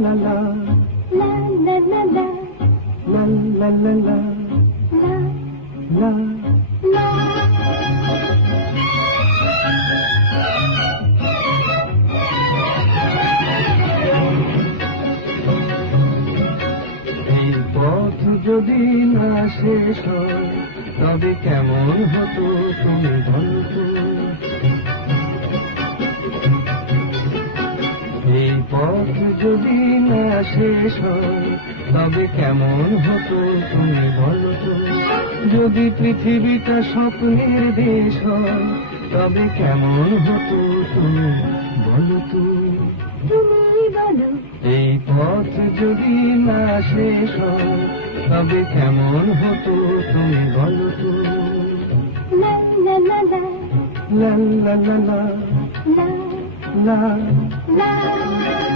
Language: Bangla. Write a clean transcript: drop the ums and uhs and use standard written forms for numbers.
la la la la la la la la la la la la la এই পথ যদি না শেষ হয় তবে কেমন হতো তুমি বলতো এই পথ যদি না শেষ হয় তবে কেমন হতো তুমি বলতো যদি পৃথিবীটা স্বপ্নের দেশ হয় তবে কেমন হতো তুমি বলতো তুমি বলো এই পথ যদি না শেষ হয় তবে কেমন হতো তুমি বলতো la la la la লা লা লা লা la লা la